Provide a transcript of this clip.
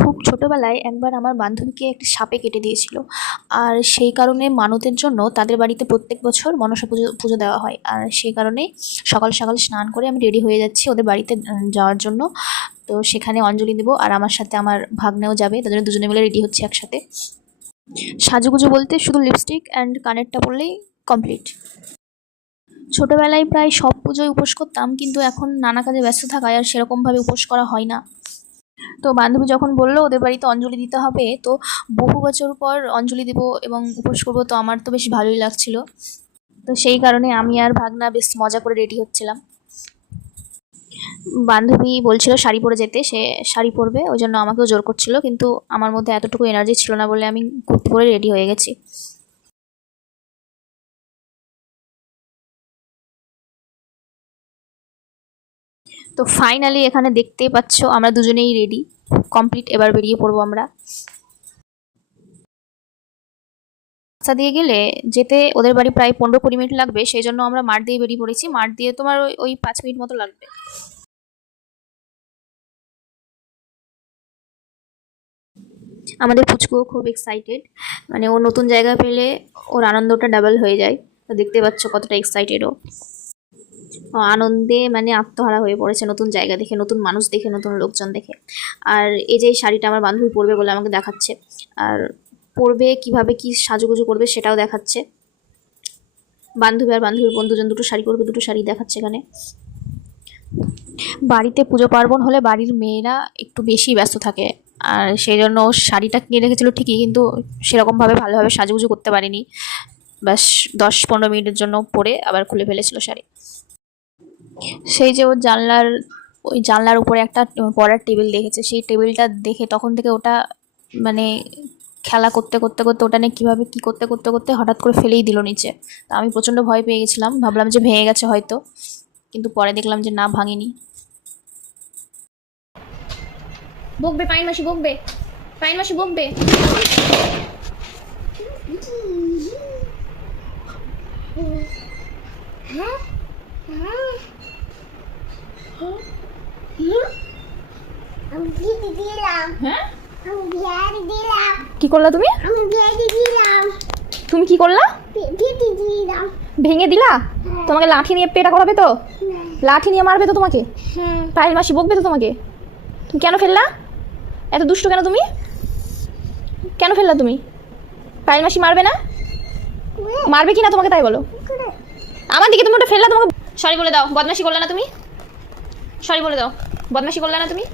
খুব ছোটোবেলায় একবার আমার বান্ধবীকে একটি সাপে কেটে দিয়েছিল। আর সেই কারণে মানতের জন্য তাদের বাড়িতে প্রত্যেক বছর মনসা পুজো পুজো দেওয়া হয়। আর সেই কারণেই সকাল সকাল স্নান করে আমি রেডি হয়ে যাচ্ছি ওদের বাড়িতে যাওয়ার জন্য। তো সেখানে অঞ্জলি দেবো, আর আমার সাথে আমার ভাগ্নেও যাবে, তার জন্য দুজনে মিলে রেডি হচ্ছে একসাথে। সাজুগুজু বলতে শুধু লিপস্টিক অ্যান্ড কানেরটা পরলেই কমপ্লিট। ছোটোবেলায় প্রায় সব পুজোয় উপোস করতাম, কিন্তু এখন নানা কাজে ব্যস্ত থাকায় আর সেরকমভাবে উপোস করা হয় না। তো বান্ধবী যখন বললো ওদের বাড়িতে অঞ্জলি দিতে হবে, তো বহু বছর পর অঞ্জলি দেবো এবং উপোস করবো, তো আমার তো বেশ ভালোই লাগছিল। তো সেই কারণে আমি আর ভাগনা বেশ মজা করে রেডি হচ্ছিলাম। বান্ধবী বলছিল শাড়ি পরে যেতে, সে শাড়ি পরবে, ওই জন্য আমাকেও জোর করছিল, কিন্তু আমার মধ্যে এতটুকু এনার্জি ছিল না বলে আমি কুর্তি পরে রেডি হয়ে গেছি। তো ফাইনালি এখানে দেখতেই পাচ্ছ আমরা দুজনেই রেডি কমপ্লিট, এবার বেরিয়ে পড়বো আমরা। রাস্তা দিয়ে গেলে যেতে ওদের বাড়ি প্রায় 15-20 মিনিট লাগবে, সেই জন্য আমরা মাঠ দিয়ে বেরিয়ে পড়েছি। মাঠ দিয়ে তোমার ওই 5 মিনিট মতো লাগবে। আমাদের পুচকুও খুব এক্সাইটেড, মানে ও নতুন জায়গা পেলে ওর আনন্দটা ডাবল হয়ে যায়। তো দেখতে পাচ্ছ কতটা এক্সাইটেড ও। ও আনন্দে মানে আত্মহারা হয়ে পড়েছে, নতুন জায়গা দেখে, নতুন মানুষ দেখে, নতুন লোকজন দেখে। আর এই যে শাড়িটা আমার বান্ধবী পরবে বলে আমাকে দেখাচ্ছে, আর পরবে কিভাবে কি সাজুগুজু করবে সেটাও দেখাচ্ছে। বান্ধবী আর বান্ধবীর বোন দুজন দুটো শাড়ি পরবে, দুটো শাড়ি দেখাচ্ছে এখানে। বাড়িতে পুজো পার্বণ হলে বাড়ির মেয়েরা একটু বেশি ব্যস্ত থাকে, আর সেই জন্য ও শাড়িটা কিনে রেখেছিল ঠিকই, কিন্তু সেরকমভাবে ভালোভাবে সাজুগুজু করতে পারিনি। ব্যাস 10-15 মিনিটের জন্য পরে আবার খুলে ফেলেছিল শাড়ি। সেই যে ওর ওই জানলার উপরে একটা পড়ার টেবিল দেখেছে, সেই টেবিলটা দেখে তখন থেকে ওটা মানে খেলা করতে করতে করতে ওটা নিয়ে কীভাবে কী করতে করতে করতে হঠাৎ করে ফেলেই দিল নিচে। তো আমি প্রচণ্ড ভয় পেয়ে গেছিলাম, ভাবলাম যে ভেঙে গেছে হয়তো, কিন্তু পরে দেখলাম যে না, ভাঙেনি। বকবে পাইন মাসি, বকবে পাইন মাসি, বকবে। কি করলা তুমি? তুমি কি করলা? ভেঙে দিলা? তোমাকে লাঠি নিয়ে পেটা করাবে তো? লাঠি নিয়ে মারবে তো তোমাকে? পায়েল মাসি বকবে তো তোমাকে? তুমি কেন ফেললা? এত দুষ্ট কেন তুমি? কেন ফেললা তুমি? পায়েল মাসি মারবে না? মারবে কি না তোমাকে তাই বলো। আমার দিকে তুমি ওটা ফেললা, তোমাকে সরি বলে দাও। বদমাশি করলে না তুমি? সরি বলে দাও, বদমাশি করলে না তুমি?